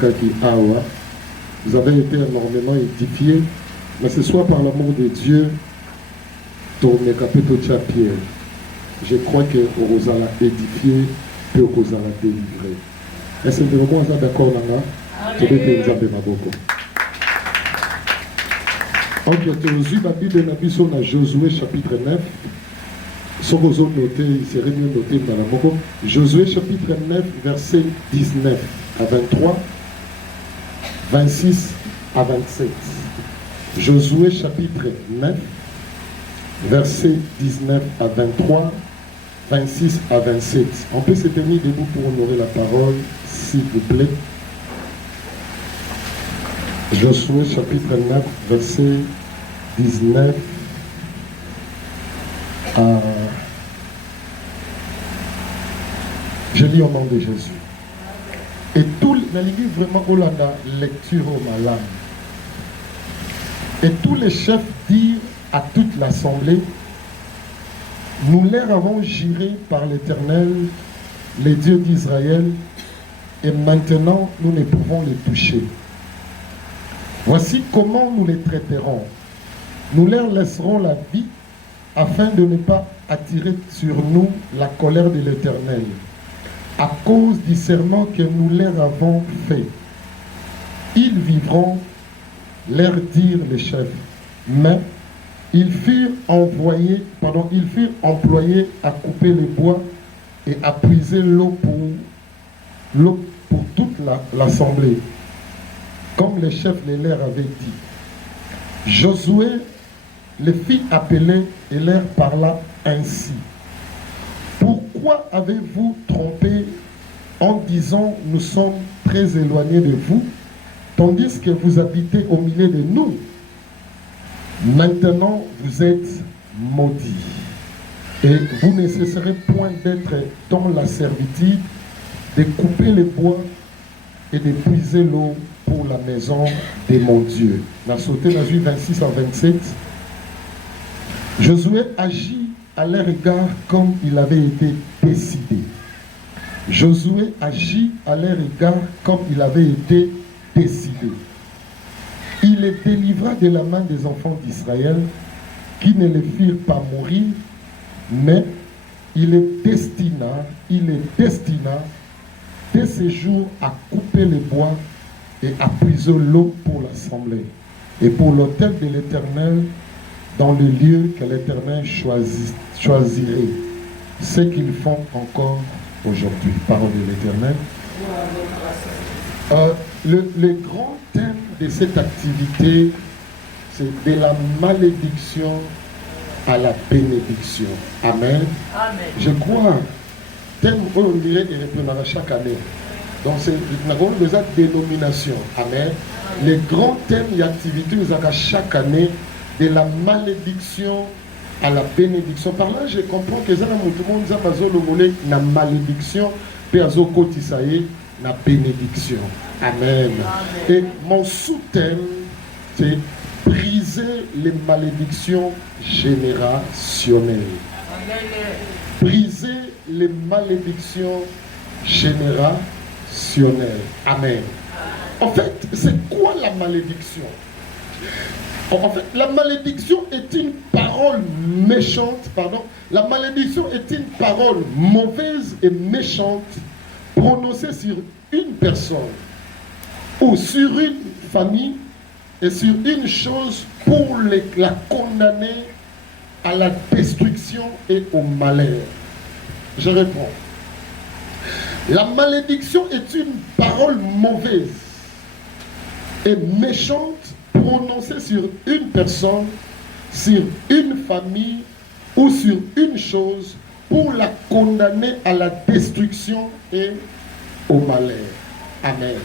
Kaki Awa, vous avez été énormément édifiés, mais ce soit par l'amour de Dieu, tourne capito Pierre. Je crois que vous allez édifier, puis vous allez délivrer. Est-ce que vous êtes d'accord, Nana? Je vais te dire beaucoup. Ok, tu as vu la Bible de Josué chapitre 9. Si vous avez noté, il serait mieux noté dans la Moko. Josué chapitre 9, verset 19 à 23, 26 à 27. Josué chapitre 9, verset 19 à 23, 26 à 27. On peut se tenir debout pour honorer la parole, s'il vous plaît. Josué chapitre 9, verset 19 à... Je lis au nom de Jésus. Et tout le livre vraiment où la lecture au malade. Et tous les chefs dirent à toute l'assemblée, nous leur avons juré par l'Éternel, les dieux d'Israël, et maintenant nous ne pouvons les toucher. Voici comment nous les traiterons. Nous leur laisserons la vie afin de ne pas attirer sur nous la colère de l'Éternel, à cause du serment que nous leur avons fait. Ils vivront, leur dirent les chefs, mais ils furent employés à couper le bois et à puiser l'eau pour toute l'assemblée, comme les chefs les leur avaient dit. Josué les fit appeler et leur parla ainsi. Pourquoi avez-vous trompé en disant nous sommes très éloignés de vous, tandis que vous habitez au milieu de nous? Maintenant vous êtes maudits, et vous ne cesserez point d'être dans la servitude, de couper les bois et de puiser l'eau pour la maison de mon Dieu. On a sauté dans 26 à 27. Josué agit à leur égard comme il avait été décidé. Josué agit à leur égard comme il avait été décidé. Il les délivra de la main des enfants d'Israël qui ne les firent pas mourir, mais il les destina dès ce jour à couper les bois et à puiser l'eau pour l'assemblée et pour l'autel de l'Éternel dans le lieu que l'Éternel choisirait. Ce qu'ils font encore aujourd'hui. Parole de l'Éternel. Le grand thème de cette activité, c'est de la malédiction à la bénédiction. Amen. Amen. Je crois, thème on dirait qu'il répondra chaque année. Donc c'est une dénomination. Amen. Les grands thèmes et activités, nous avons chaque année de la malédiction à la bénédiction. Par là, je comprends que tout le monde a une malédiction, puis une bénédiction. Amen. Et mon sous-thème, c'est briser les malédictions générationnelles. Briser les malédictions générationnelles. Amen. En fait, c'est quoi la malédiction? En fait, la malédiction est une parole méchante, la malédiction est une parole mauvaise et méchante prononcée sur une personne ou sur une famille et sur une chose pour la condamner à la destruction et au malheur. Je réponds. La malédiction est une parole mauvaise et méchante prononcée sur une personne, sur une famille ou sur une chose pour la condamner à la destruction et au malheur. Amen.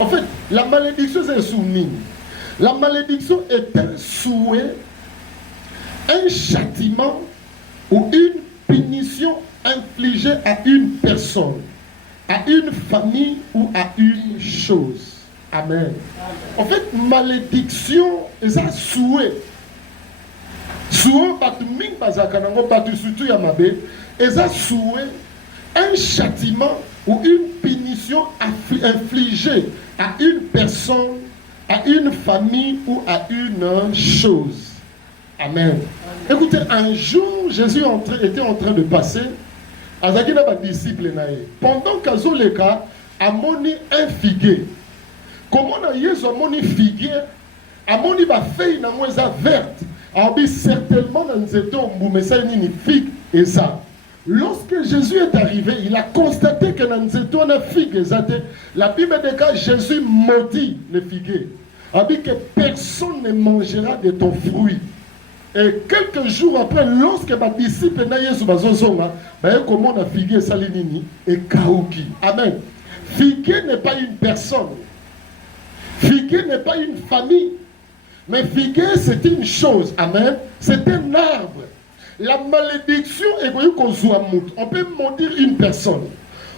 En fait, la malédiction c'est un souvenir. La malédiction est un souhait, un châtiment ou une punition infligée à une personne, à une famille ou à une chose. Amen. En fait, malédiction, c'est un souhait. Souhait, c'est un souhait, un châtiment ou une punition infligé à une personne, à une famille ou à une chose. Amen. Écoutez, un jour, Jésus était en train de passer. Azaki na ba disciple nae. Pendant qu'azoleka amoni un figuier. Comment na Yesu amoni figuier? Amoni ba feuille na moza verte. Abi certainement na nzete ombumesa nini figue et ça. Lorsque Jésus est arrivé, il a constaté que dans nzete on a figue et ça. La Bible dit que Jésus maudit le figuier. Abi que personne ne mangera de ton fruit. Et quelques jours après, lorsque ma disciple na Yesu bazozonga, comment on a figuier salinini et kauki. Amen. Figuier n'est pas une personne. Figuier n'est pas une famille. Mais figuier c'est une chose. Amen. C'est un arbre. La malédiction est on peut maudire une personne.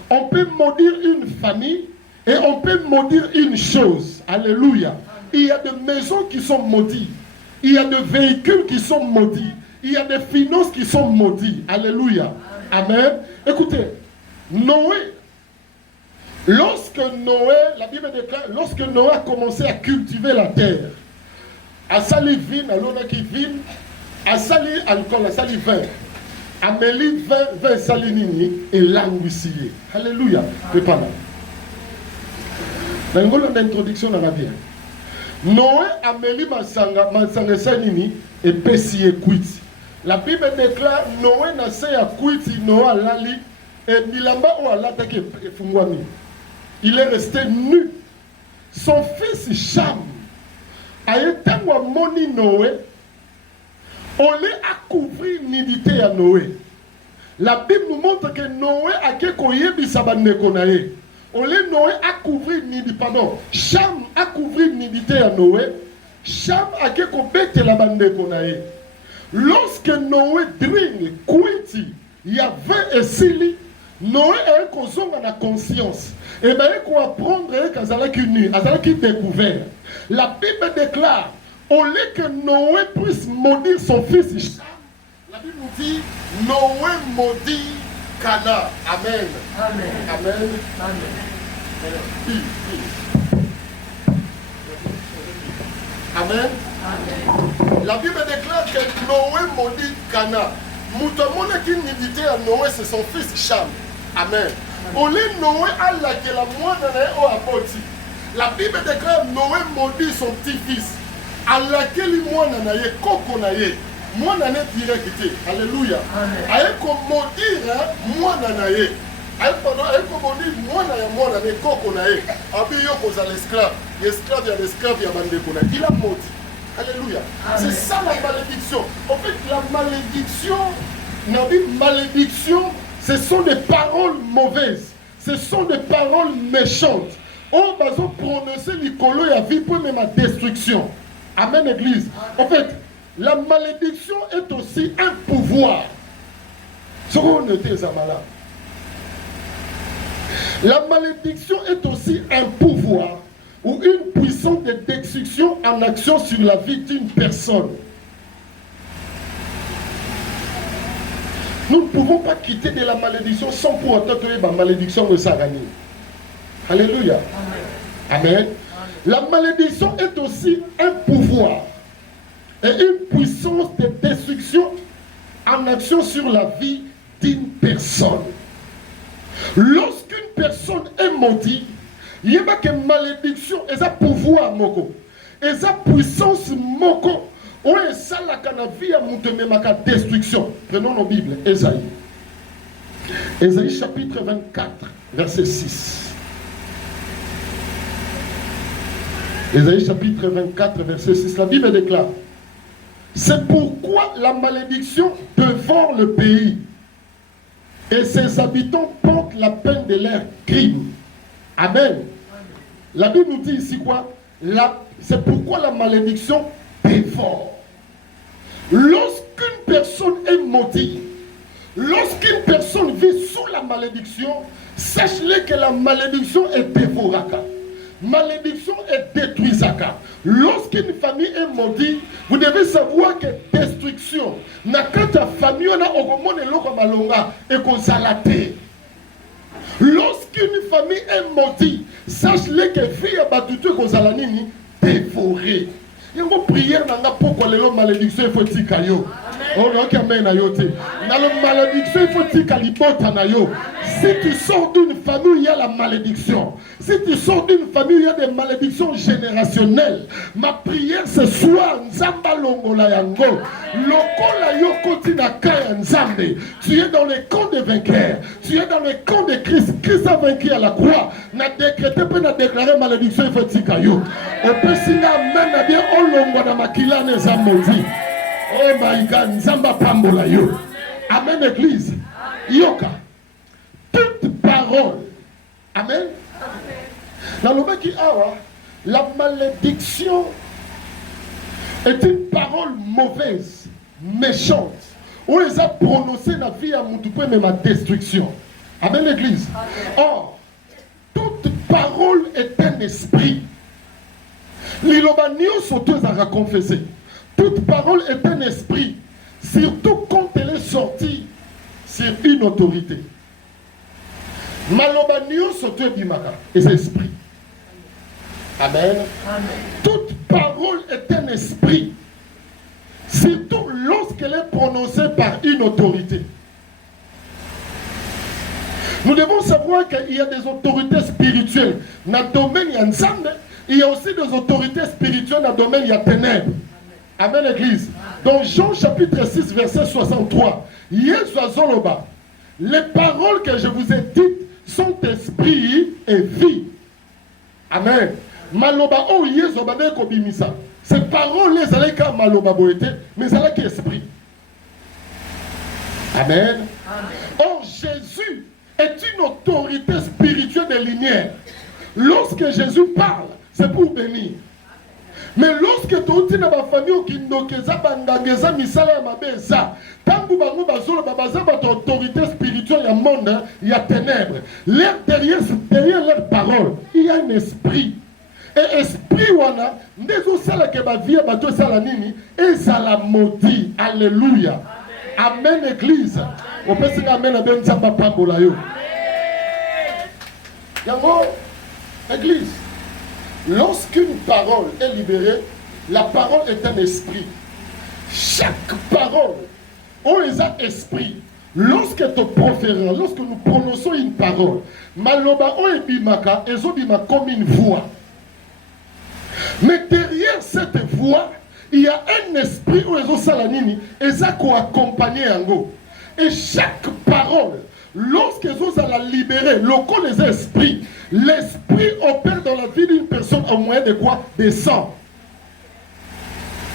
On peut maudire une famille. Et on peut maudire une chose. Alléluia. Il y a des maisons qui sont maudites. Il y a des véhicules qui sont maudits. Il y a des finances qui sont maudites. Alléluia. Amen. Écoutez, Noé, lorsque Noé, la Bible déclare, lorsque Noé a commencé à cultiver la terre, à sali vin, à l'on qui vin, à sali alcool, à sali vin, à mêler vin salinini et languissiller. Alléluia. C'est pas mal. Dans l'introduction dans la vie. Noé a mêlé masanga sanini et pessi et kwiti. La Bible déclare Noé n'a se à kwiti Noé lali et milamba ou alata qui fungwami. Il est resté nu. Son fils Cham a été moni Noé. On l'a couvrir nudité à Noé. La Bible nous montre que Noé a kekoyebi sabane konae. On l'a Noé a couvrir nudité, pardon. Cham a couvrir nudité à Noé. Cham a kekobete la bande konae. Lorsque Noé drine, kwiti, il y a 20 et sili, Noé a kozonga na conscience. Et bien, il faut apprendre qu'Azalaki nu, Azalaki découvert. La Bible déclare, au lieu que Noé puisse maudire son fils Cham, la Bible nous dit, Noé maudit Cana. Amen. Amen. Amen. Amen. Amen. Amen. La Bible déclare que Noé maudit Cana. Moutamone qui nidité à Noé, c'est son fils Cham. Amen. Au lieu Noé a laqué la moine au apôtre. La Bible déclare Noé maudit son petit-fils. À laquelle moine naye koko naye. Moine naye direct. Alléluia. Aye ko maudire moine naye. Aye ko maudire moine naye koko naye. Abi yo koza l'esclave. L'esclave ya l'esclave ya bande kona. Il a maudit. Alléluia. C'est ça la malédiction. En fait, la malédiction, ce sont des paroles mauvaises. Ce sont des paroles méchantes. On va prononcer l'icolo et la vie pour même la destruction. Amen, Église. En fait, la malédiction est aussi un pouvoir. La malédiction est aussi un pouvoir ou une puissance de destruction en action sur la vie d'une personne. Nous ne pouvons pas quitter de la malédiction sans pour autant que la malédiction de Sarani. Alléluia. Amen. Amen. La malédiction est aussi un pouvoir et une puissance de destruction en action sur la vie d'une personne. Lorsqu'une personne est maudite, il y a que malédiction et ça pouvoir moko et ça puissance moko ou et ça la canavia maka destruction. Prenons nos Bibles. Ésaïe. Ésaïe chapitre 24 verset 6. Ésaïe chapitre 24 verset 6. La Bible déclare: c'est pourquoi la malédiction dévore le pays et ses habitants portent la peine de leurs crimes. Amen. La Bible nous dit ici quoi? C'est pourquoi la malédiction dévore. Lorsqu'une personne est maudite, lorsqu'une personne vit sous la malédiction, sache-le que la malédiction est dévoraka. Malédiction est détruisaka. Lorsqu'une famille est maudite, vous devez savoir que destruction, quand ta famille a malonga et qu'on s'alate. Lorsque lorsqu'une famille est maudite, sache-le que fille à Batutu Kozalanini dévorée. Il y a une prière dans la pourquoi les malédictions il faut tika yo. Oh non, amen ayote. Dans la malédiction il faut tika libota na yo. Si tu sors d'une famille où il y a la malédiction, si tu sors d'une famille où il y a des malédictions générationnelles, ma prière ce soir, Nzamba longola yango, lokola yo koti na kaya Nzambe. Tu es dans le camp des vainqueurs, tu es dans le camp de Christ. Christ a vaincu à la croix. N'a décrété peut n'a déclaré malédiction il faut tika yo. Au pesina amen a bien olongwa na makila ne zamodi. Oh my God, Nzamba pambola yo. Amen église. Yoka. Toute parole. Amen. Dans le mot qui a, la malédiction est une parole mauvaise, méchante, où ils ont prononcé la vie à mon tout même ma destruction. Amen l'église. Or, toute parole est un esprit. L'Ilobanio sont tous à confesser. Toute parole est un esprit, surtout quand elle est sortie sur une autorité. Malobanio soto bimaka et c'est esprit. Amen. Amen. Toute parole est un esprit, surtout lorsqu'elle est prononcée par une autorité. Nous devons savoir qu'il y a des autorités spirituelles dans le domaine de Nzambe, il y a aussi des autorités spirituelles dans le domaine de ténèbres. Amen l'église. Dans Jean chapitre 6 verset 63, Yezwazoloba, les paroles que je vous ai dites sont esprit et vie. Amen. Maloba o Yezobane kobimisa. Ces paroles les allaient comme maloba boete, mais elles allaient esprit. Amen. Or Jésus est une autorité spirituelle de lumière. Lorsque Jésus parle, c'est pour bénir. Mais lorsque tu es dans ma famille qui ndokeza bandangeza misala ya mabeza, tangu bango bazolo babaza ba autorité spirituelle ya monde, il y a ténèbres. Derrière leur parole, il y a un esprit. Et esprit wana ndezo sala ke ba vie ba to sala nini et sala maudit. Alléluia. Amen église. On peut dire amen ben nzamba pambola yo. Yango église. Lorsqu'une parole est libérée, la parole est un esprit. Chaque parole, on les a esprit. Lorsque nous prononçons une parole, maloba o ebimaka, ezobima comme une voix. Mais derrière cette voix, il y a un esprit où ezo salanini, ezako accompagné yango. Et chaque parole, lorsque vous allez libérer les esprits, l'esprit opère dans la vie d'une personne au moyen de quoi? Des sangs.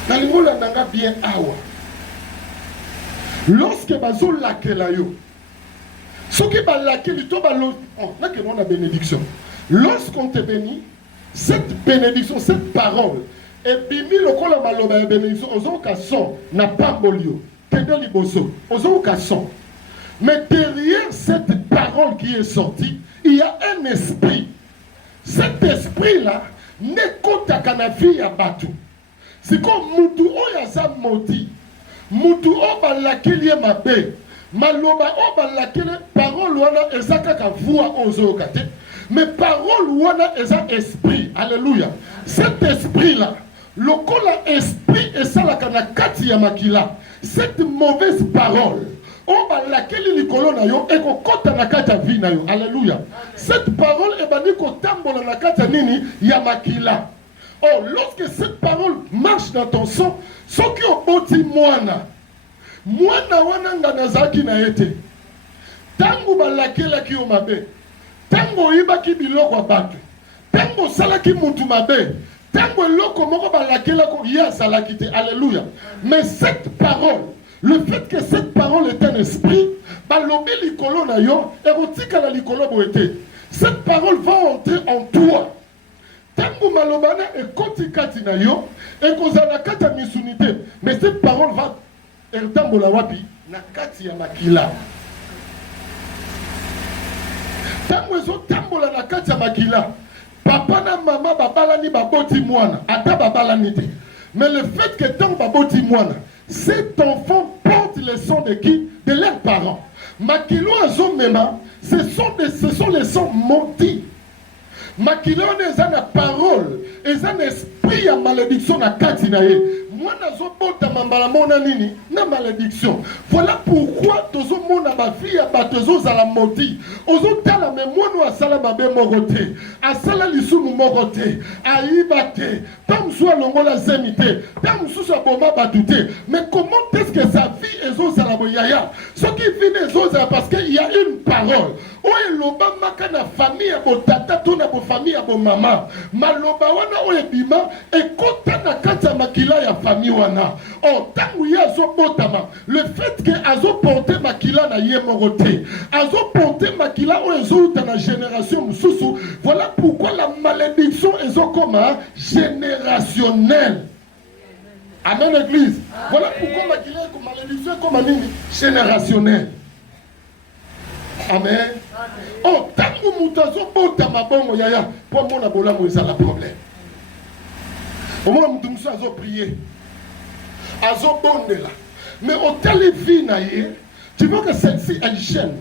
Dans le monde, on a bien awa. Lorsque vous laquez la yo, ce qui va laquer le temps, on a bénédiction. Lorsqu'on te bénit, cette bénédiction, cette parole, et bimi le col à maloba bénédiction, aux autres son n'a pas bolio, kende liboso, aux autres son. Mais derrière cette parole qui est sortie, il y a un esprit. Cet esprit-là n'est qu'au kanafi à Batu. C'est comme Moutou Oyaza Modi. Moutou Obalakili Mabe. Maloba Obalakili, parole wana ezaka voix aux okate. Mais parole wana eza esprit. Alléluia. Cet esprit-là, le kola esprit et ça la kanakati ya makila. Cette mauvaise parole. Alléluia. Cette parole est bannie qu'au tambola na kata nini yamakila. Oh, lorsque cette parole marche dans ton sang, ce qui est boti moana wana nganazaki na ete. Tango balakela ki omabe. Tango ibaki biloko batu. Tango salaki mutu mabe. Tango loko moko balakela ko ya salaki te. Alléluia. Mais cette parole, le fait que cette parole est un esprit, cette parole va entrer en toi. Tango malobana et kotikati na yo et kozana kata misunité. Mais cette parole va ertambola wapi na kati ya makila. Tango ezo tambola na kati ya makila. Papa na maman babalani baboti mwana, ata babalani te. Mais le fait que tango baboti mwana, cet enfant porte le sang de qui? De leurs parents. Makilo azomema, ce sont les sons maudits. Makila on eza na parole, eza na esprit ya malédiction na kati na ye. Moi nazo bota mambala mona nini na malédiction. Voilà pourquoi tozo mona ba fille ya batozo za la maudit. Ozo tala me mono asala mabe morote. Asala lisumu morote. Aibate. Tam soit longola zemite. Tam soit boma batute. Mais comment est-ce que sa vie ezo za la boyaya? Ce qui vit ezo za parce qu'il y a une parole. Oye loba maka na famille ya botata to na bo famille ya bo mama. Maloba wana oye bima ekota na kata makila ya famille wana. Oh tangu ya zo botama. Le fait que azo porter makila na ye morote. Azo porter makila oye zo uta na génération mususu. Voilà pourquoi la malédiction ezo koma générationnelle. Amen l'église. Voilà pourquoi makila ko malédiction koma nini générationnelle. Amen. Oh, tangu mutazo bota mabongo yaya, pour mon abola moïsa la problème. Au moins mutumusa azo prier, azo bonde là. Mais au télévi naïe, tu vois que celle-ci elle gêne.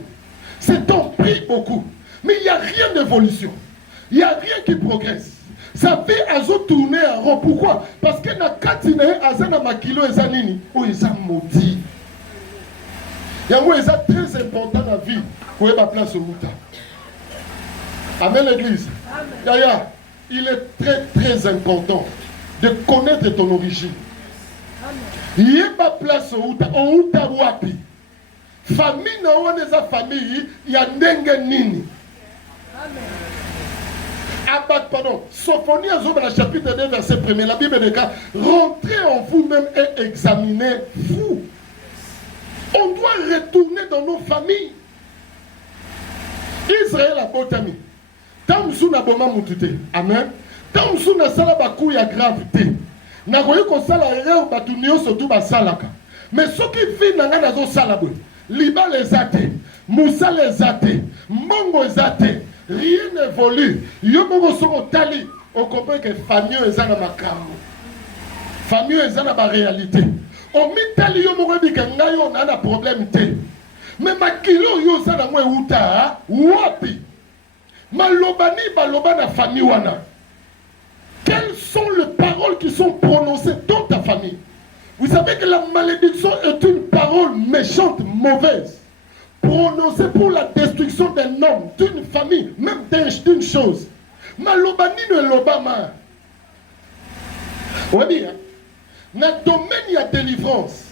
C'est ton prix beaucoup. Mais il n'y a rien d'évolution. Il n'y a rien qui progresse. Ça fait azo tourner en rond. Pourquoi? Parce que na katine azana makilo ezanini, ou eza maudit. Il y a très important dans la vie pour avoir place au Mouta. Amen l'église. D'ailleurs, il est très très important de connaître ton origine. Il y a pas place au Mouta, au Mouta wapi. Famille na oneza famille, il y a ndenge nini. Abat, pardon, Sophonie à Zoba, chapitre 2, verset 1er, la Bible dit rentrez en vous-même et examinez-vous. On doit retourner dans nos familles. Israël a botami. Tamsu na boma mutute. Amen. Tamsu na sala baku ya gravité. Na koyi ko sala erreur batu nyonso tu ba salaka. Mais ce qui fait nanga nazo sala bo. Liba les athées, Moussa les athées, Mongo les athées. Rien n'évolue. Yo mongo soko tali. On comprend que famille est na makambo. Famille est na ba réalité. On mitali yo moko bika ngayo na problème te. Mais makilo yo sana mwe uta wapi. Malobani baloba na famille wana. Quelles sont les paroles qui sont prononcées dans ta famille? Vous savez que la malédiction est une parole méchante, mauvaise, prononcée pour la destruction d'un homme, d'une famille, même d'une chose. Malobani ne lobama. Oui, hein? Dans le domaine, il y a délivrance.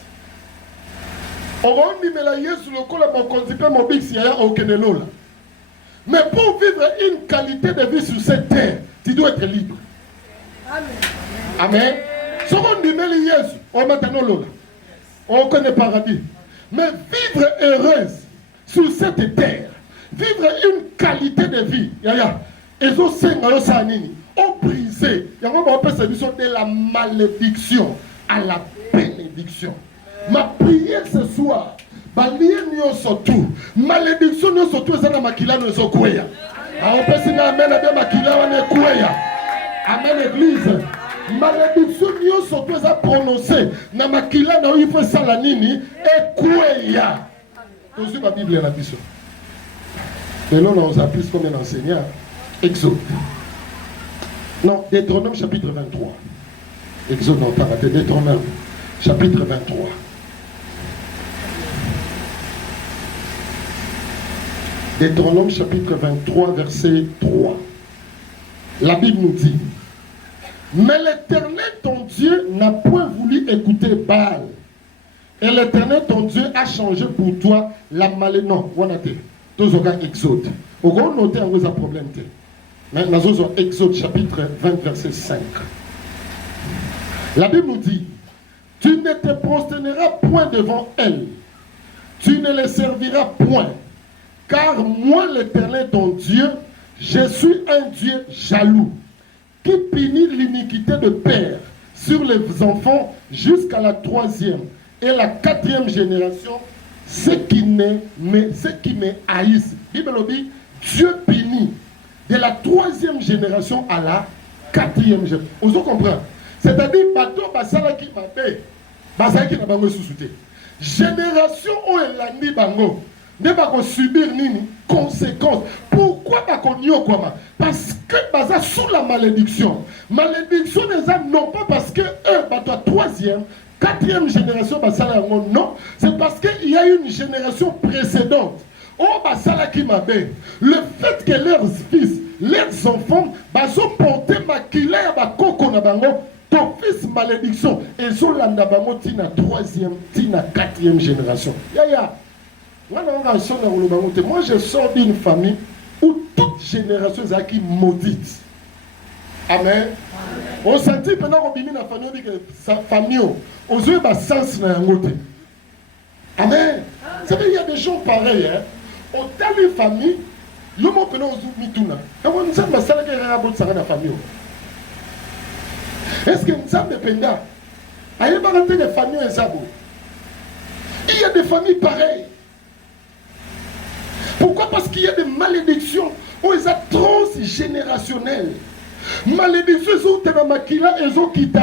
On va dire sur le col de mon concept mobile si il y a aucun lola. Mais pour vivre une qualité de vie sur cette terre, tu dois être libre. Amen. Amen. Ce qu'on dit, on maintenant lola. On connaît paradis. Mais vivre heureuse sur cette terre, vivre une qualité de vie, et on brisé. Il y a de la malédiction à la bénédiction. Ma prière ce soir, surtout, malédiction surtout, c'est la makila nous okouya. On peut se amen à makila on ekouya. Amen église. Malédiction surtout ça prononcé. Na makila na il faut salanini ekouya. Toujours la Bible la biso. Et là on a plus comme un enseignant. Exode. Non, Deutéronome chapitre 23. Exode, non, pas raté. Deutéronome chapitre 23. Deutéronome chapitre 23, verset 3. La Bible nous dit, mais l'Éternel ton Dieu n'a point voulu écouter Baal. Et l'Éternel ton Dieu a changé pour toi la malédiction. Non, on a dit, tous au cas Exode. Au gros, notez un gros problème. Maintenant, nous avons Exode chapitre 20, verset 5. La Bible nous dit, tu ne te prosterneras point devant elle, tu ne les serviras point, car moi l'Éternel ton Dieu, je suis un Dieu jaloux, qui punit l'iniquité de père sur les enfants jusqu'à la 3e et la 4e génération, ceux qui me haïssent. Bible dit, Dieu punit de la 3e génération à la 4e génération. Vous comprenez? C'est-à-dire, bateau basala qui m'a fait, basala qui n'a pas soussouté. Génération où elle a mis bango, ne va subir nini conséquences. Pourquoi parce que baza sous la malédiction. Malédiction non pas parce que eux ta troisième, quatrième génération basala non, c'est parce qu'il y a une génération précédente. Oh basala qui m'a bien. Le fait que leurs fils, leurs enfants baso porter makila ba koko na bango ton fils malédiction et zo landa bango tina troisième, tina quatrième génération. Moi je sors d'une famille où toute génération est qui maudite. Amen. On sentit pendant qu'on bimine la famille que sa famille aux yeux bas sens na yangote. Amen. Vous savez, il y a des gens pareils. Au dans les familles, yo mo pendant aux yeux mituna. Comment nous sommes ça que rabot ça na famille. Est-ce que nous sommes dépendants? Aïe ba rater des familles ezabo. Il y a des familles pareilles. Pourquoi? Parce qu'il y a des malédictions où ils sont transgénérationnelles. Malédictions, ils ont été makila, ils ont quitté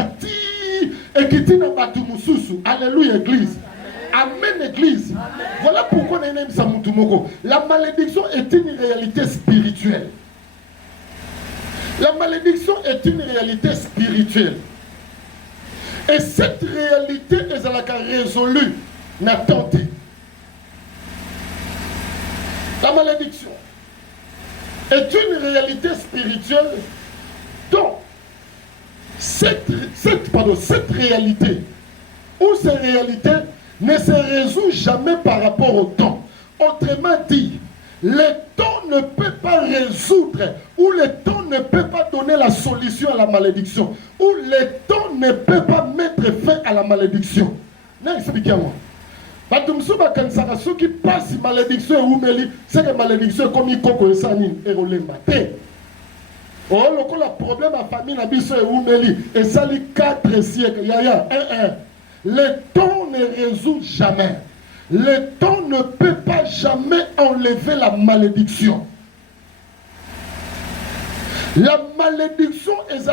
et quitté dans Batumususu. Alléluia, église. Amen, église. Amen. Voilà pourquoi on aime ça. La malédiction est une réalité spirituelle. La malédiction est une réalité spirituelle. Et cette réalité est résolue, n'a tenté. La malédiction est une réalité spirituelle dont cette réalité ou ces réalités ne se résout jamais par rapport au temps. Autrement dit, le temps ne peut pas résoudre ou le temps ne peut pas donner la solution à la malédiction ou le temps ne peut pas mettre fin à la malédiction. Expliquez-moi. Ceux qui passent malédiction ou meli, c'est que malédiction comme il coco et sanine et rolemba. Oh, le problème à famille n'a biso et meli et ça les 4 siècles. Le temps ne résout jamais. Le temps ne peut pas jamais enlever la malédiction. La malédiction est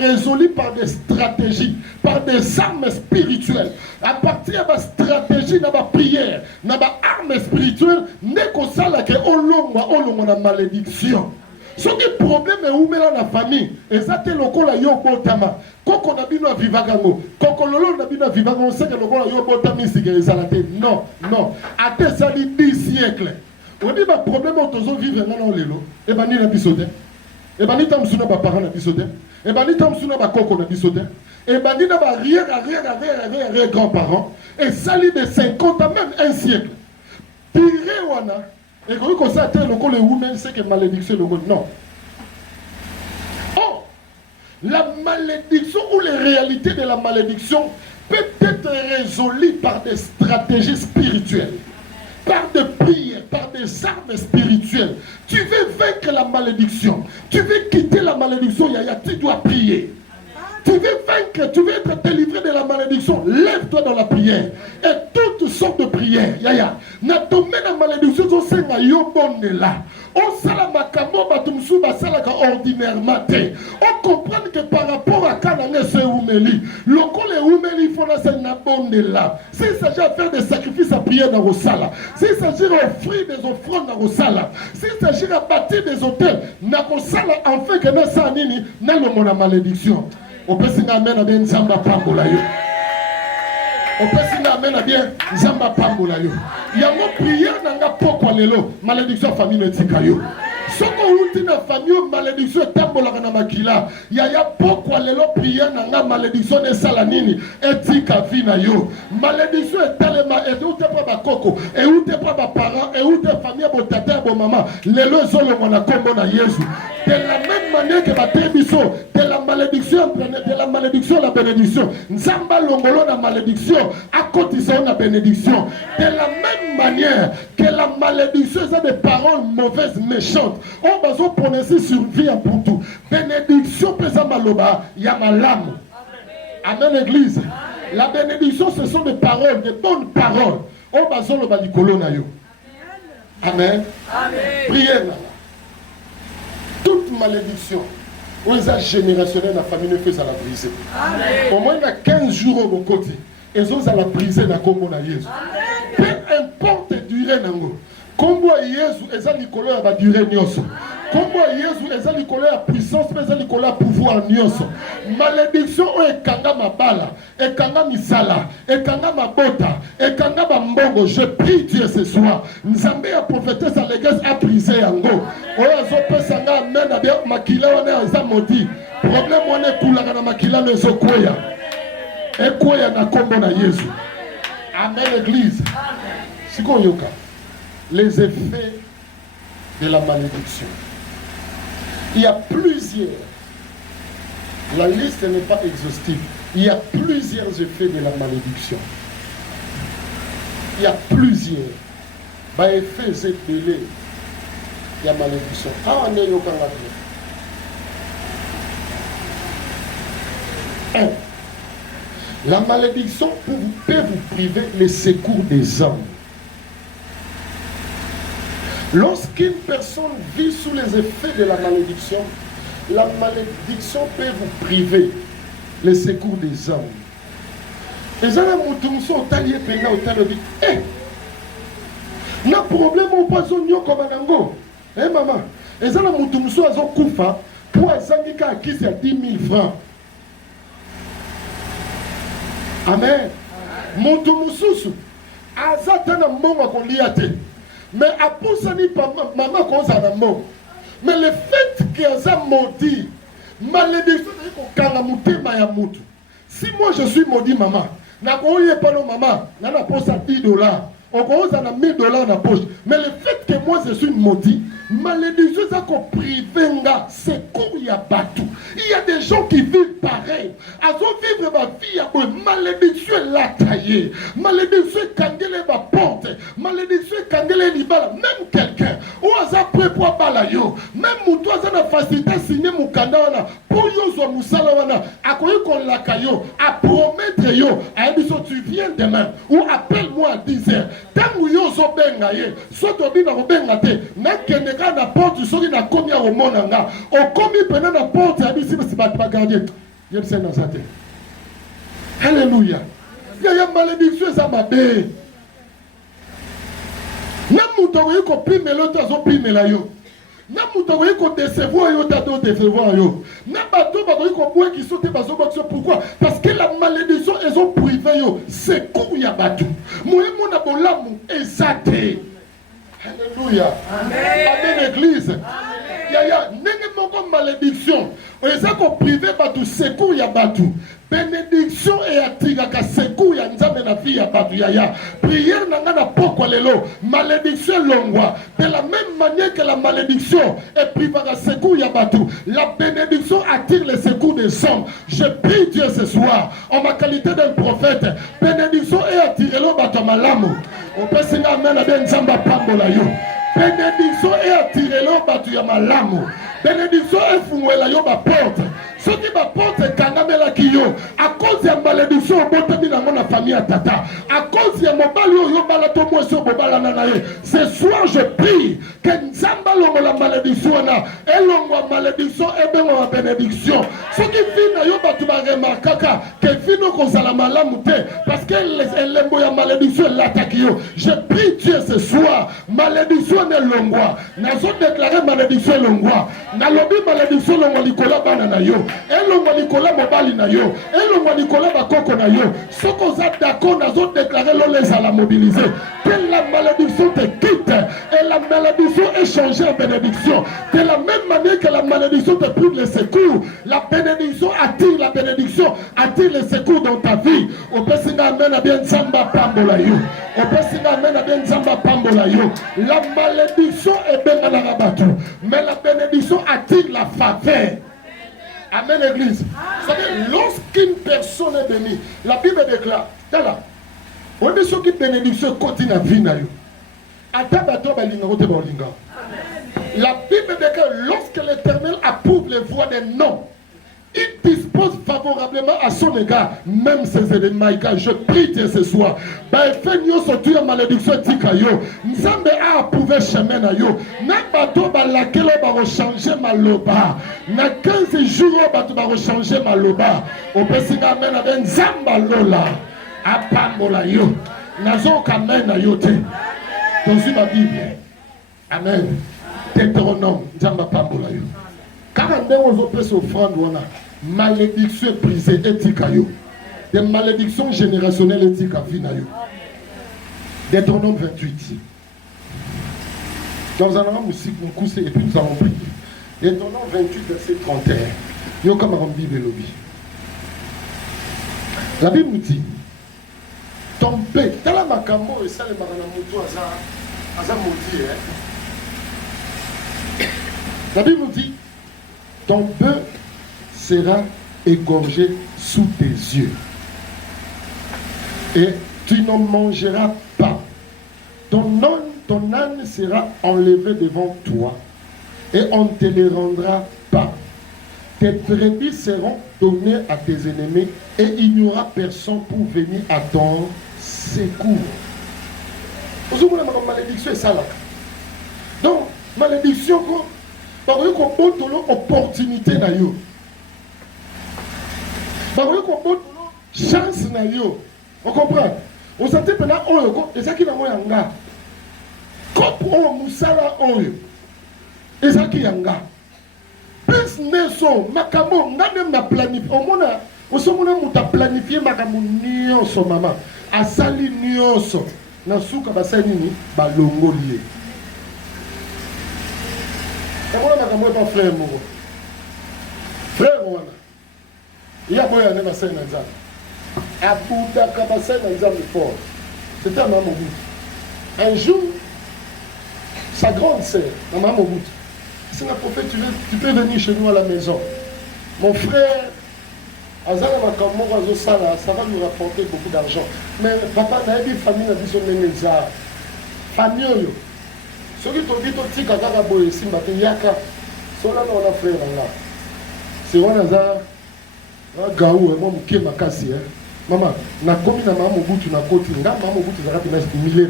résolue par des stratégies, par des armes spirituelles. À partir de la stratégie, de la prière, de l'arme spirituelle, n'est que ça que on a malédiction. Ce qui est problème est où dans la famille, et ça c'est le cas yo botama. Quand on a bien vivagango, quand on a bien vivagango, c'est que le cas yo botama c'est non, non. À ça 10 siècles. On dit le problème on doit vivre dans le lelo. Et ben ni na bisote. Et ben ni tam suna ba parents na bisote. Et ben ni tam suna ba koko na bisote. Et ben ni na ba arrière grands-parents. Et ça lit de 50 à même un siècle. Pire wana. Et quand ça atteint le col, les women, c'est que malédiction le col. Non. Oh, la malédiction ou les réalités de la malédiction peut être résolue par des stratégies spirituelles, par des prières, par des armes spirituelles. Tu veux vaincre la malédiction, tu veux quitter la malédiction, Yaya, tu dois prier. Tu veux vaincre, tu veux être délivré de la malédiction, lève-toi dans la prière. Et toutes sortes de prières, Yaya. Na tomé la malédiction, on sait que yo bonne là. On sala makamo batumsu basalaka ordinairement. On comprend que par rapport à Kanane c'est Oumeli. Lorsqu'on les Oumeli font la scène na bonne là. S'il s'agit de faire des sacrifices à prière dans Rosala, s'il s'agit d'offrir des offrandes dans Rosala, s'il s'agit de bâtir des hôtels, na Rosala en fait que na sanini na le mona malédiction. On peut s'y amener à bien Zamba Pambola yo. On peut s'y amener à bien Zamba Pambola yo. Il y a une prière dans la poko lelo, malédiction famille ne tika yo. Ce qu'on a dans la famille, malédiction tambola na makila. Il y a poko lelo prière dans la malédiction de salanini et tika vina yo. Malédiction est tellement et où t'es pas koko et où t'es pas parents et où t'es famille bon tata bon maman. Lelo zolo mona kombo na Yesu. De la même manière que la tébiso, de la malédiction la bénédiction. Nzamba longolo la malédiction, à côté de la bénédiction. De la même manière que la malédiction c'est des paroles mauvaises, méchantes. On va se prononcer sur vie en pour tout. Bénédiction, présent maloba, yamalam. Amen, église. La bénédiction, ce sont des paroles, des bonnes paroles. On va se le balikolo na yo. Amen. Prière là. Toute malédiction, où les générationnels, la famille ne fait à la briser. Au moins, il y a 15 jours au côté. Et ils ont à la briser dans le Congo. Peu importe durée, Kombo Yesu eza likolo ya ba durée nyonso. Kombo Yesu eza likolo ya puissance, mais eza likolo ya pouvoir nyonso. Malédiction o ekanga mabala, ekanga misala, ekanga mabota, ekanga bambongo. Je prie Dieu ce soir. Nzambe a prophétesse à l'église a brisé yango. Oyo azopesa nga amen na bien makila wana eza maudit. Problème wana ekulaka na makila no ezokweya. Ekweya na kombo na Yesu. Amen l'église. Sikoyoka. Les effets de la malédiction. Il y a plusieurs. La liste n'est pas exhaustive. Il y a plusieurs effets de la malédiction. Il y a plusieurs. Bah, effets épelés. Il y a malédiction. Ah, on est au Canada. La malédiction peut vous priver les secours des hommes. Lorsqu'une personne vit sous les effets de la malédiction peut vous priver les secours des hommes. Et ça, la moutoumso, au talier, pena, au talier, na problème au poison, comme un ango. Maman, et ça, la moutoumso, a koufa, pour un syndicat acquis à 10 000 francs. Amen. Moutoumso, a zatana monga qu'on l'y a été. Mais à Poussani, maman, qu'on s'en a mort. Mais le fait qu'il y a maudit, malédiction, c'est qu'on si moi je suis maudit, maman, n'a pas de maman, n'a pas ça 10 dollars. On commence à 1000 dollars dans la poche. Mais le fait que moi je suis maudit, malédiction, c'est qu'on prive, c'est qu'on y a battu. Il y a des gens qui vivent pareil. Ils ont vivre ma vie, malédiction l'a taillé. Malédiction kangele ma porte. Malédiction kangele libala. Même quelqu'un, ou aza prêt pour balayo. Même moutou aza na facilité signer mukanda wana. Pour yo zo musala wana. Akoye kon lakayo. A promettre yo. A ebiso tu viens demain. Ou appelle-moi à 10h. Tangu yo zo benga ye. Soto bina ko benga te. Na kendeka na porte soki na komi ya omona nga. O komi pena na porte ya bisi bisi bat pa garder. Yem se na sate. Alléluia. Il y a malédiction ça m'a bé. Na muto yo ko pime l'autre zo pime la yo. Na muto yo ko décevoir yo ta do décevoir yo. Na bato ba ko bois qui saute ba zo boxe pourquoi? Parce que la malédiction elles ont privé yo. C'est coup ya bato. Moi mon abolamu ezate. Alléluia. Amen. Amen église. Amen. Ya nenge moko malédiction. Eza ko privé bato secours ya bato. Bénédiction et atigaka secours ya nzambe na vie ya bato ya. Prière nanga na poko lelo. Malédiction longwa. De la même manière que la malédiction est privée secours ya bato. La bénédiction attire les secours des hommes. Je prie Dieu ce soir en ma qualité d'un prophète. Bénédiction et attire le bato malamu. On peut signer amen à bien nzamba pambola yo. Bénédiction et attire le bato ya malamu. Bénédiction et fungwela yo ba porte. Ce qui va porter kangamela kiyo à cause de la malédiction au bout de la famille à tata à cause de mon balio yo balato moi sur bobala nanaye. Ce soir je prie que nzamba longo la malédiction na et longo malédiction et ben la bénédiction. Ce qui vit na yo batu ba remarquaka que vino ko sala malamu te parce que lembo ya malédiction l'attaque yo. Je prie Dieu ce soir malédiction ne longwa nazo déclarer malédiction longwa na lobi malédiction longo likola bana na yo. Elongo Nicolas mobali na yo, elongo Nicolas bakoko na yo. Soko za d'accord nazo déclarer l'olé à la mobiliser. Que la malédiction te quitte et la malédiction est changée en bénédiction. De la même manière que la malédiction te prive les secours, la bénédiction attire les secours dans ta vie. Au Pessinga amène à bien Zamba Pambola yo. Au Pessinga amène à bien Zamba Pambola yo. La malédiction est bien à la rabattu, mais la bénédiction attire la faveur. Amen l'église. Lorsqu'une personne est bénie, la Bible déclare, on est sûr qu'une bénédiction continue à vie. La Bible déclare, lorsque l'Éternel approuve les voix des noms, il dispose favorablement à son égard, même ses éléments. Je prie Dieu ce soir. Fais-nous sortir la malédiction Tikayo. Nzambe a approuvé chemin na yo. Na bato ba laquelle on va changer maloba. Na 15 jours on va changer maloba. Au Pessinga amen avec Nzamba lola. Apambola yo. Nazo kamen na yo te. Dans une Bible. Amen. Deutéronome, Nzamba Pambola yo. Quand on a fait offrande, malédiction brisée, éthique. Des malédictions générationnelles éthiques à vie. Deutéronome 28. Dans un an, musique, mon coup, et puis nous allons prier. Deutéronome 28, verset 31. Yo comme on Bible lobby. La Bible nous dit, ton père, dans la makambo et ça, les maranamoto, aza maudit. La Bible nous dit, ton bœuf sera égorgé sous tes yeux. Et tu n'en mangeras pas. Ton âne sera enlevé devant toi. Et on ne te les rendra pas. Tes brebis seront données à tes ennemis. Et il n'y aura personne pour venir à ton secours. Vous avez une malédiction et ça là. Donc, malédiction, par exemple, on a une opportunité na yo. Par exemple, on a une chance na yo. On comprend? On s'entend pendant oyo, et ça qui n'a pas yanga. Comme on musala oyo, et ça qui yanga. Business on, makamo, n'a même na planifié. On se m'a planifié makamo nyonso maman. Asali nyonso. Na suka basani ni balongo lié. Comment pas frère mon frère wana il y a moyen de passer dans ça abuda kabasa dans ça fort c'était un maman un jour sa grande sœur maman c'est un prophète tu peux venir chez nous à la maison mon frère azala makambo azo sala ça va nous rapporter beaucoup d'argent mais papa n'a dit famille n'a dit son meneza famille yo ceux qui t'ont dit que tu as boye simba te yaka sola na frère là c'est on a gaou moi muke makasi maman na komi na mama mobutu na koti nga mama mobutu za rapi na milé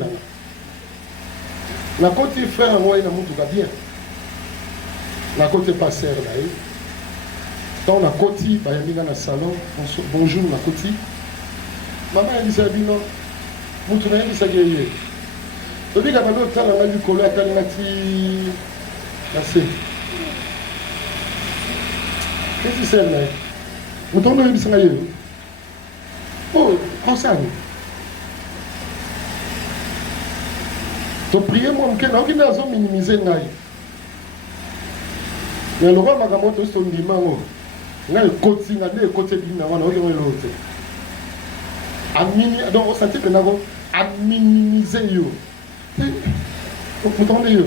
na koti frère moi na mutu ka bien na koti passer là donc na koti ba yamika na salon bonjour na koti maman elle dit ça bino mutu na yeli ça geye. Tandis qu'à l'autre temps, on a eu collé à Kalmati. Merci. Qu'est-ce que c'est là? Vous tombez au Bissaïe. Oh, comme ça. Donc, priez-moi, on a minimisé. Mais le roi Magamoto, c'est un dimanche. On a le côté, on a le côté de l'autre. Donc, on sentit que nous avons à minimiser. Vous entendez?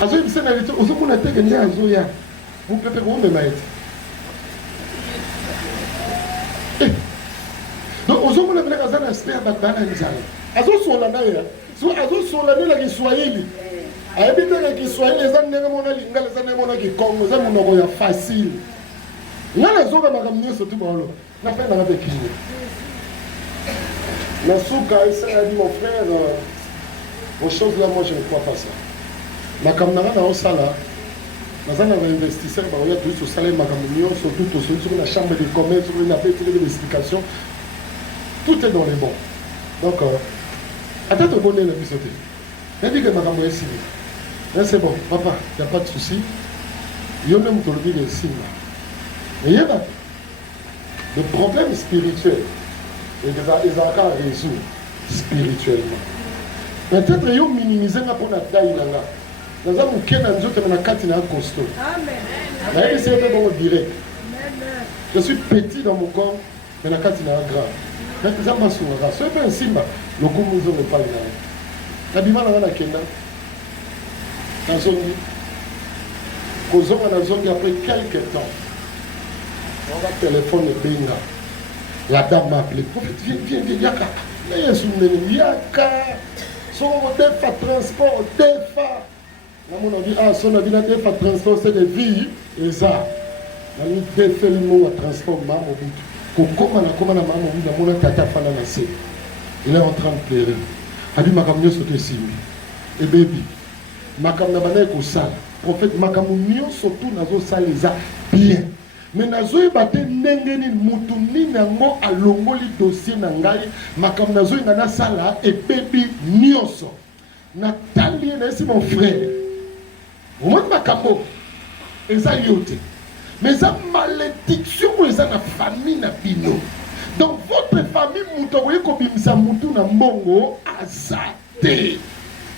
Azo ibisa na lito ozo mona teke ndia azo ya. Vous pepe ko me maître. Donc ozo mona pele kazana spare batana nzala. Azo sola na ya. So azo sola na la Kiswahili. Ayebita na Kiswahili ezanne mona lingala ezanne mona ki Congo ezanne monoko ya facile. Ngala zoka makamnyo surtout bolo. Na pena na bekini. Nasuka, il a dit mon frère, aux choses là, moi je ne crois pas ça. Ma camarade dans le salaire, nous avons un investisseur, il y a tout ce salaire, ma camarade, surtout sur la chambre de commerce, sur une appel, sur l'explication. Tout est dans les bons. Donc, attends, tu connais la bisoté. Il dit que ma camarade est signé. C'est bon, papa, il n'y a pas de souci. Il y a même tout le monde est signé. Mais il y a le problème spirituel. Et ils ont qu'à résoudre spirituellement. Mais peut-être qu'ils ont minimisé pour la taille là. Nous avons qu'un ange qui est dans un costaud. Amen. C'est bon direct. Je suis petit dans mon corps, mais la carte est grand. Mais nous avons sur la race. C'est un signe. Le coup nous avons pas là. La bima na na kenda. Na zone. Kozonga na zone après quelques temps. On va téléphoner Benga. La dame m'a appelé. Viens, Yaka. Mais Yaka. Son défa transport, défa. On a dit, son a dit, la défa transport, c'est des vies. Et ça. On a dit, défa le mot à transport, maman. Comment maman, on a tata fana na se. Il est en train de pleurer. Il a dit, ma camion sur tes signes. Et baby, ma camion na ko sala. Prophète, ma camion surtout nazo sala les a bien. Mais nazo ebate ndenge ni mutu ni nango alongoli dossier na ngai makam nazo ngana sala e bebi nyonso Nathalie, c'est mon frère. Au moins, ma cambo, ils ont yoté. Mais ils ont malédiction, ils ont la famille na bino. Donc, votre famille, vous voyez comme ça, moutou na mbongo, azate.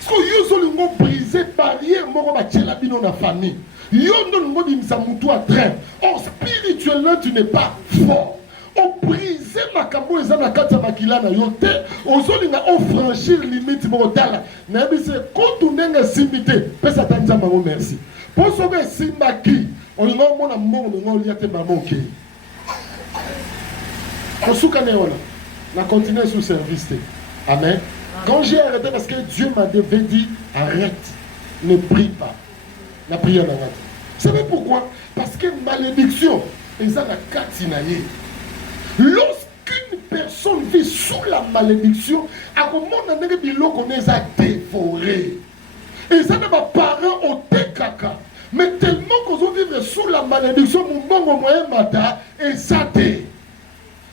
Parce que vous avez brisé barrière, vous avez la bino na famille. Vous avez moutou à train. Or, spirituellement, tu n'es pas fort. On brise ma cambo et na kata makila na yote. Ozolinga on franchir limite mortale. Na bise quand nenga simité. Pesa tanza mango merci. Pour sauver simbaki, on y va mon amour on liate mamonke. Pour soukane wala. Na continuer sous service. Amen. Quand j'ai arrêté parce que Dieu m'a dit arrête, ne prie pas. La prière n'a pas. Vous savez pourquoi? Parce que malédiction, ils ont la katinaye. Lorsqu'une personne vit sous la malédiction, à comment on a dévoré. Et ça n'a pas parents au tekaka. Mais tellement qu'on vit sous la malédiction, mon bon moyen matin, et ça des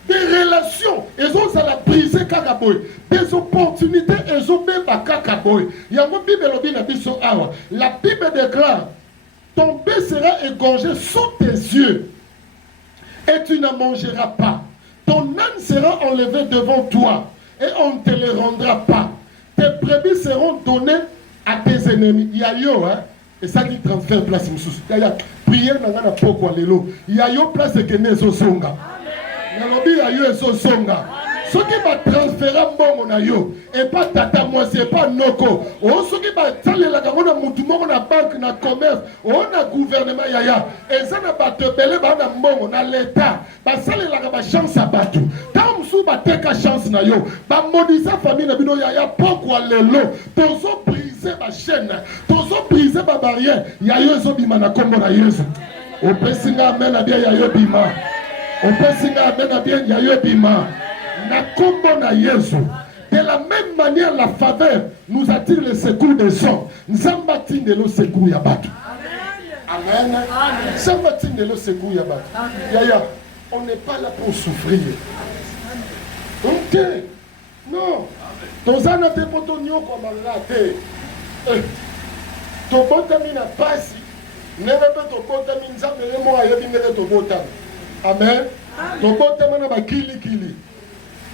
relations, ils ont ça la briser kakaboy. Des opportunités, ils ont même pas kakaboy. Il y a une Bible la Bible déclare, ton bébé sera égorgé sous tes yeux et tu n'en mangeras pas. Ton âne sera enlevé devant toi et on ne te le rendra pas. Tes brebis seront données à tes ennemis. Il y a yo, hein? Et ça qui transfère place. Il y a prière dans la poko lelo. Il y a yo place de Kenezo Songa. Il y a yo Ezo Songa. Ce qui va transférer mbongo na yo et pas tata moi c'est pas noko. Oh ce qui va tsaler la gangona mutumo na banque na commerce, on a gouvernement yaya. Et ça n'a pas te belé ba na mbongo na l'état. Ba sale la ba chance à batu. Tam sou ba teka chance na yo. Ba modisa famille na bino yaya pokwa lelo. Tozo briser ba chaîne. Tozo briser ba barrière. Yayo zo bima na kombo na Yesu. O pesinga amen na bien yayo bima. O pesinga amen na bien yayo bima. Na kombo na Yesu. De la même manière, la faveur nous attire le secours des hommes. Nzambatin de le secours yabatu. Amen. Nzambatin de le secours yabatu. Yaya, on n'est pas là pour souffrir. Ok. Non. Tozana te potonyo kwa marate. Tobotami na pasi. Nevepe tobotami nzambe mo ayebi nere tobotami. Amen. Tobotami na bakili kili.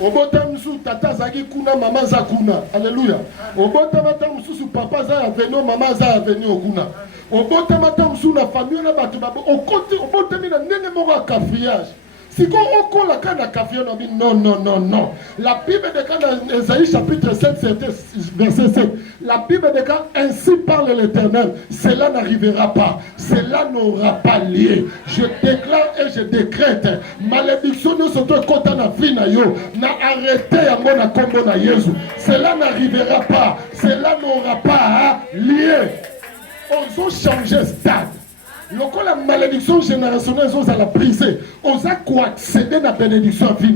Obotam sou tata zaki kuna mama za kuna. Alléluia. Obotam sou papa za venu mama za venu okuna. Obotam sou na famille na batu babo. Okote obotam na nene moko kafriage. Si on la canne à café, on a dit non, non, non, non. La Bible de Ésaïe chapitre 7, verset 7. La Bible de ainsi parle l'Éternel. Cela n'arrivera pas. Cela n'aura pas lieu. Je déclare et je décrète. Malédiction ne se trouve quand on a vu na yo. Na arrêté à mon combo na Jésus. Cela n'arrivera pas. Cela n'aura pas lieu. On a changé stade. Lorsque la malédiction générationnelle est à la briser, on a quoi accéder à la bénédiction à vie.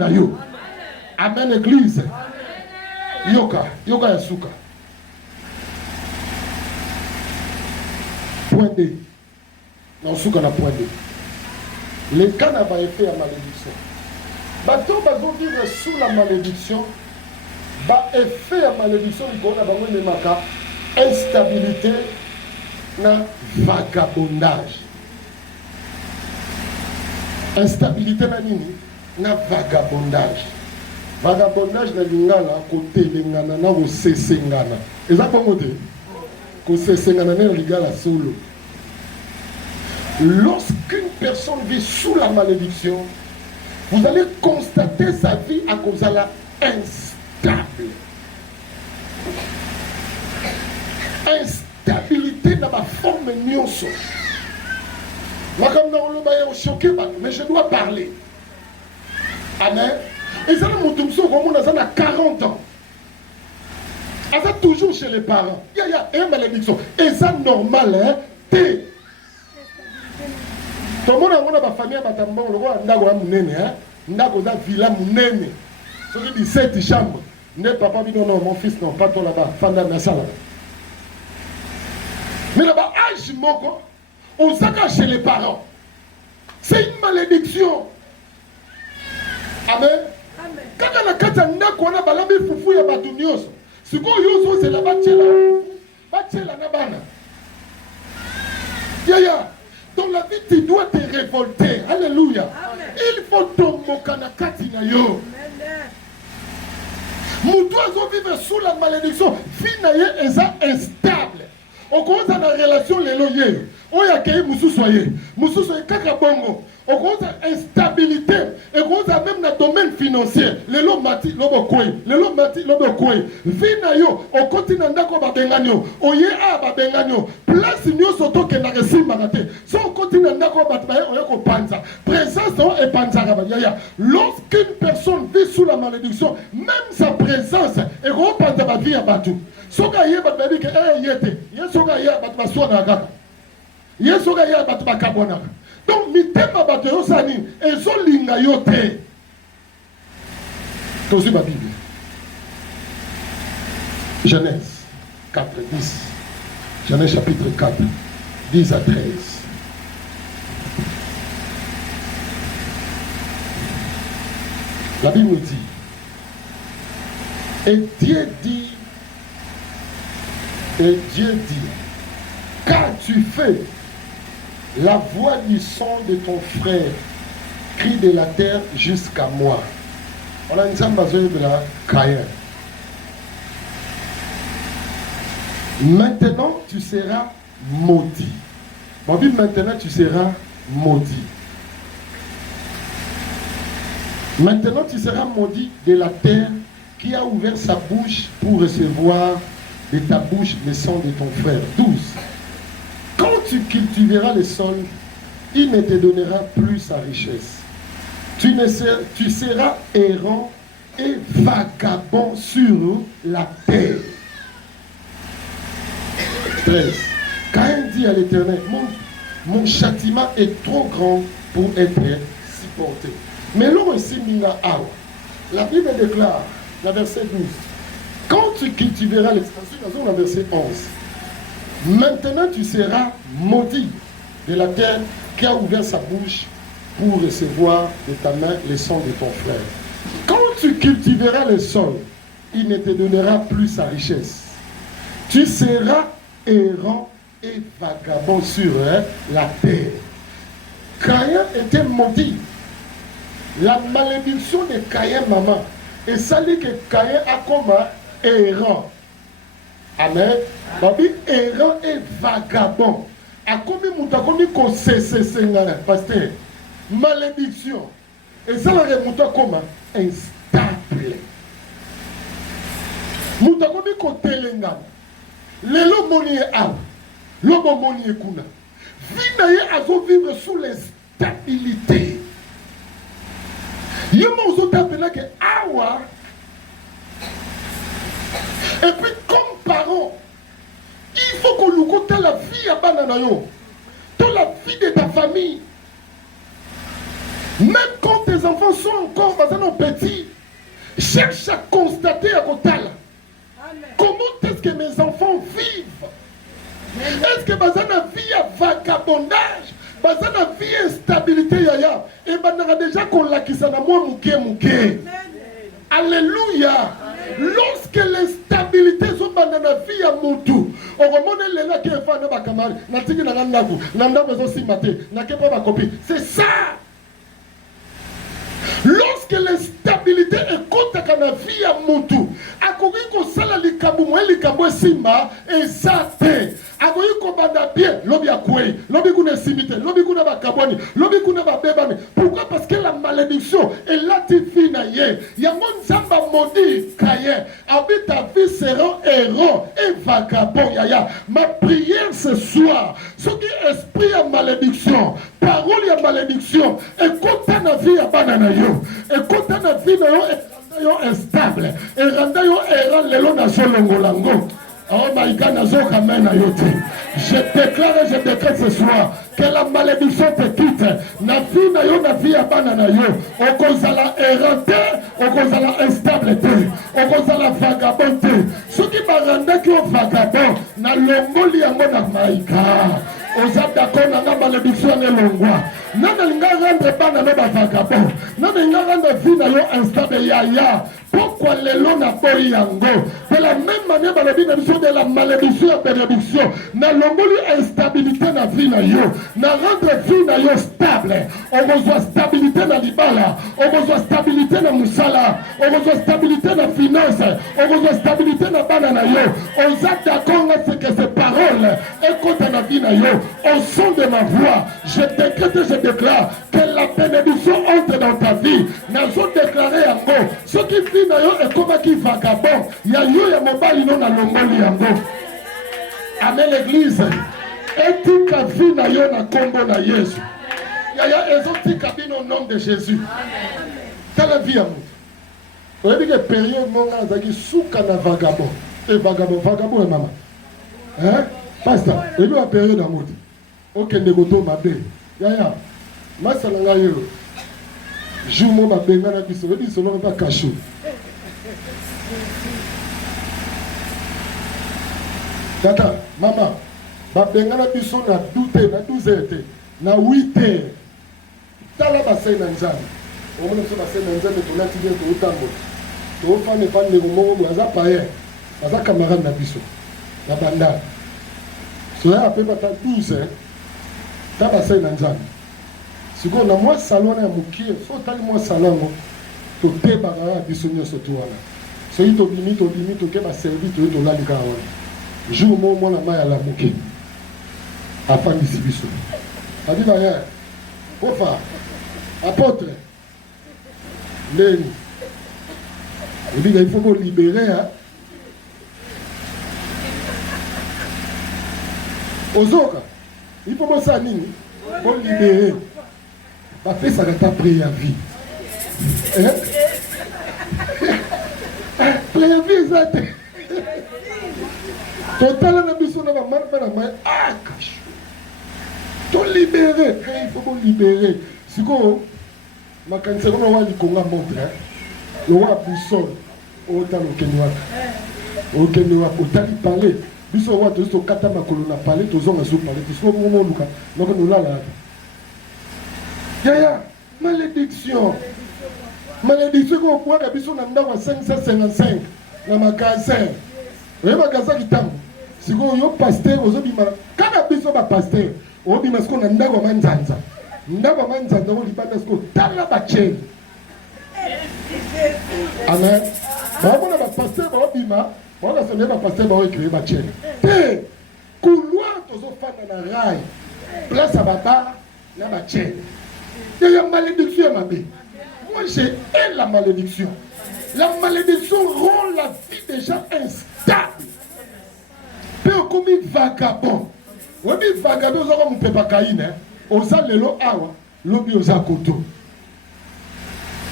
Amen, Église. Yoka Yasuka. Point D. Non, Suka na point D. Les cas n'a pas effet à malédiction. Bateau bazo vivre sous la malédiction. Ba effet à malédiction, il y a une instabilité, na vagabondage. Instabilité na nini na vagabondage. Vagabondage na lingala côté lingana na ko sesengana. Eza bongo te. Ko sesengana na lingala solo. Lorsqu'une personne vit sous la malédiction, vous allez constater sa vie à cause de la instable. Instabilité dans ma forme nyonso. Mais je dois parler. Amen. Et ça, on a 40 ans. Et ça, toujours chez les parents. Il y a une malédiction. Et ça, normal, hein? Tout le monde a une famille, il y a une villa, il y a 17 chambres. Papa dit non, mon fils, non, pas toi là-bas. Fanda Nassala. Mais là-bas, âge moko. On s'accroche chez les parents. C'est une malédiction. Amen. Quand on a Si vous avez c'est la bâtela na bana. Yaya. Dans la vie, tu dois te révolter. Alléluia. Amen. Il faut tomber na kati na yo. Nous devons vivre sous la malédiction. Finaye est instable. On commence à la relation les loyers. On y a accueilli Moussou soyez. Moussou soyez kakabongo. On commence à instabilité. Et on commence à même dans le domaine financier. Les lots mati, lobo koué. Les lots mati, lobo koué. Finayo, on continue à ndako babenganyo. Oye a babenganyo. Place nyo soto ke na resimba nate. So on continue à ndako batbaye, on y a ko panza. Présence et panza rabaya. Lorsqu'une personne vit sous la malédiction, même sa présence est gros panza ba vie à batou. Soka ye bat baby ke yete. Ye soka ye bat basona kaka. Ye soka ye bat bakabona. Donc mitema bat yo sani ezo linga yo te. Tozi ba Bible. Genèse 4 10. Genèse chapitre 4 10 à 13. La Bible nous dit, et Dieu dit, qu'as-tu fait? La voix du sang de ton frère crie de la terre jusqu'à moi. On a une besoin de la Caïn. Maintenant tu seras maudit. Mon Bible, maintenant tu seras maudit. Maintenant tu seras maudit de la terre qui a ouvert sa bouche pour recevoir de ta bouche le sang de ton frère. 12. Quand tu cultiveras le sol, il ne te donnera plus sa richesse. Tu seras errant et vagabond sur la terre. 13. Caïn dit à l'Éternel, mon châtiment est trop grand pour être supporté. Mais l'homme aussi, la Bible déclare, la verset 12, quand tu cultiveras l'extension, dans le verset 11, maintenant tu seras maudit de la terre qui a ouvert sa bouche pour recevoir de ta main le sang de ton frère. Quand tu cultiveras le sol, il ne te donnera plus sa richesse. Tu seras errant et vagabond sur la terre. Caïn était maudit. La malédiction de Caïn, maman, et ça dit que Caïn a comme errant. Amen. Babi errant et vagabond. A combien mutakomi ko sengana pasteur. Malédiction. Et ça le remonte comme instable. Mutakomi ko telengana. Lelo moni a. Lobo moni kuna. Vinaye azo vivre sous l'instabilité. Yema ozo tapela que awa. Et puis comme parent, il faut qu'on nous compte la vie à Bananayo, toute la vie de ta famille. Même quand tes enfants sont encore petits, cherche à constater à Kotala. Comment est-ce que mes enfants vivent? Est-ce que Bazana vie à vagabondage? Bazana vie à instabilité yaya? Et Banana déjà qu'on l'a qui s'en a moins mouké. Alléluia. Lorsque l'instabilité sont dans la vie à Moutou, on remonte les là qui est fan de ma camarade, Natiki Nanandaku, Nanda besoin si maté, n'a pas ma copie. C'est ça. Lorsque l'instabilité est contre la vie à Moutou, à courir qu'on sala l'ikabou, l'ikabou simba, et ça fait. À courir qu'on banda bien, l'obi a coué, l'obi qu'on est simité, l'obi qu'on a ba kaboni, l'obi qu'on a ba bébani. Pourquoi? Parce que la malédiction est là divine. Il y a mon samba maudit, Caïn. Habite ta vie sera héros et vagabond. Yaya. Ma prière ce soir, ce qui est esprit à malédiction, parole à malédiction, écoute ta vie à bananayo, écoute ta vie na yo instable, et randa yo errant lelo na solongolango. Oh my God, je déclare et je décrète ce soir que la malédiction te quitte. Na vie na yo, na vie à banana yo. On cause la errante, on cause la instabilité, on cause la vagabondité. Ceux qui m'arrendent qui ont vagabond, na longoli yango na maïka. Oza d'accord na malédiction ne longwa. Nana linga rendre bana no ba vagabond. Nana linga rendre vie na yo instable yaya. Pourquoi les lots n'a pas yango? De la même manière, dans la vie de la malédiction et bénédiction, na longoli instabilité na vie na yo, na rendre vie na yo stable. On reçoit stabilité na libala, on reçoit stabilité na musala, on reçoit stabilité na finance, on reçoit stabilité na bana na yo. On s'est d'accord à ce que ces paroles écoutent na vie na yo. Au son de ma voix, je décrète et je déclare que la bénédiction entre dans ta vie. N'a zo déclaré yango. Ce qui vit na yo est comme qui vagabond. Ya yo ya mobali non na longoli yango. Amen l'église. Etika vie na yo na kombo na Yesu. Ya ezotika bino au nom de Jésus. Dans la vie à moi. Vous avez dit que période mon gars zaki souka na vagabond. Et vagabond et maman. Hein? Pasteur, vous avez une période à moi. Ok, négoto ma bé. Ya. Masalanga yo. Jour mon ma benga na biso. Vous avez dit selon pas cachou. Tata, maman, ba benga na biso na 12 heures, na 8 heures. Tala basai na nzambe. On mona so basai na nzambe to lati bien to utambo. To fa ne pa ne mo mo aza paye. Aza camarade na biso. Na banda. So ya pe bata 12 heures. Ta basai na nzambe. Siko na moi salon na mukie, so tali moi salon to te bagara biso nyoso to wana. So ito bimi to ke ba servi to la lika wana. Jour où mon amaya la mouké, afin d'ici biso. A dit d'ailleurs, Ofa, apôtre, Léni, il dit qu'il faut vous libérer. Hein? Ozoka, il faut vous s'animer, vous libérer. Pas fait ça dans ta préavis. Préavis, ça. Total na biso na ba marfa na mai akash. To libérer, il faut qu'on libérer. Siko makanisa ko wa likonga montre. Lo wa boussole o ta lo kenwa. O kenwa ko tali parler. Biso wa to kata makolo na parler to zonga so parler. Siko mo luka. Noko no la la. Ya, malédiction. Malédiction ko kwa ka biso na ndawa 555 na magasin. Vous voyez, magasin qui tombe. Si vous avez un pasteur, vous avez un pasteur, vous avez un ndago manzanza. Ndago manzanza, vous avez un pasteur. Amen. Vous avez un pasteur, vous avez un pasteur, vous avez un pasteur. Et, couloir, vous avez un rail. Place à Baba, vous avez un pasteur. Il y a une malédiction, ma vie. Moi, j'ai la malédiction. La malédiction rend la vie des gens instable. Peu comme vagabond. On dit vagabond, on ne peut pas caïner. On sait le lot awa, l'obi aux akoto.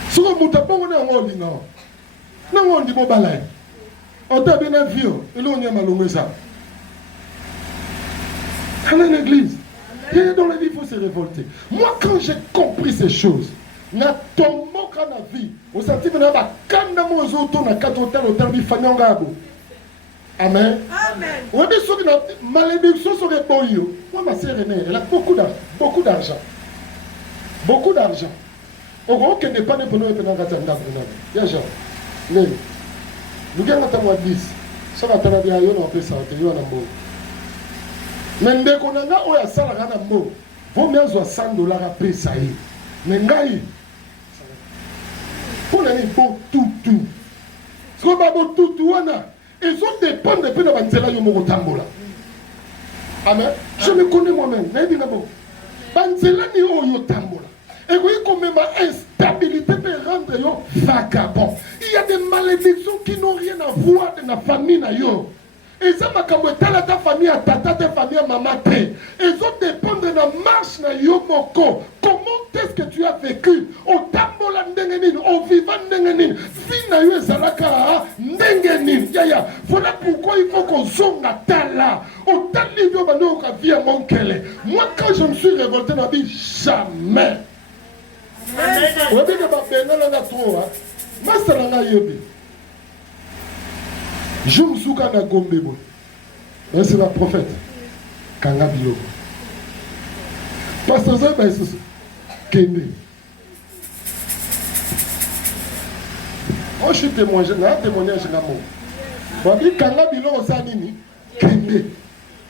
Si on ne peut pas, on est en haut, non. Non, on dit bon balai. On t'a bien vu, et l'on y a malongé ça. Allez l'église. Et dans la vie, il faut se révolter. Moi, quand j'ai compris ces choses, na tomo kana vie au senti na ba kanda mozo to na kato talo tambi fanyanga abo. Amen. Amen. On dit sur la malédiction sur les boyaux. Moi ma sœur René, elle a beaucoup d'argent. Beaucoup d'argent. Au gros que n'est pas de bonheur pendant katanda bonheur. Ya genre. Mais nous gagnons ta mois 10. Ça va t'en bien yo na peut ça te yo na mbo. Mais ndeko nanga o ya sala na mbo. Vaut mieux zo $100 à payer ça y. Mais ngai pour les beaux tout. Ce qu'on va beau tout, ils ont dépend de peu de Banzela Yomo Tambola. Amen. Je me connais moi-même. Banzela ni Oyo Tambola. Et oui, comme même instabilité peut rendre yo vagabond. Il y a des malédictions qui n'ont rien à voir de la famille na yo. Et ça m'a comme ta famille à tata, ta famille à maman. Ils ont dépendre de la marche na yo moko. Comment est-ce que tu as vécu au tambola ndengenin, au vivant ndengenin, fina yo ezalaka ndengenin. Yaya, voilà pourquoi il faut qu'on zonga tala. Au talivio bano ka vie à mon kele. Moi quand je me suis révolté na vie jamais. Vous avez que ma benga na trop hein. Masalanga yebi. Je me suis na gombe bon. C'est la prophète. Kanga Biloko. Pasteur Zé, ben c'est Kende. Moi, je suis témoin, je n'ai témoignage dans mon. Babi kanga bilo osanini kende.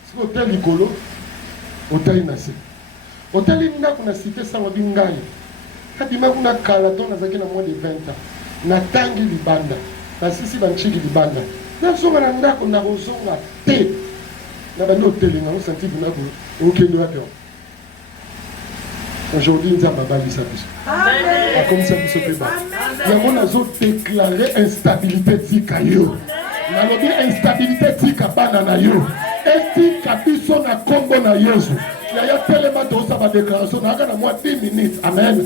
Si hôtel Nicolo, hôtel Nasi. Hôtel Nina kuna cité ça babi ngai. Kadima kuna kala to na zaki na moins de 20 ans. Na tangi libanda. Na sisi banchiki libanda. Na songa na ndako na rozonga te. Na bano hôtel na on senti bina ko okende wapi. Aujourd'hui, nous avons bali sa biso. Amen. Comme ça, biso peba. Nous avons déclaré instabilité tika yo. Nous avons dit instabilité tika bana na yo. Tika biso na kombo na Yesu. Il y a tellement de déclaration. Nous avons 10 minutes. Amen.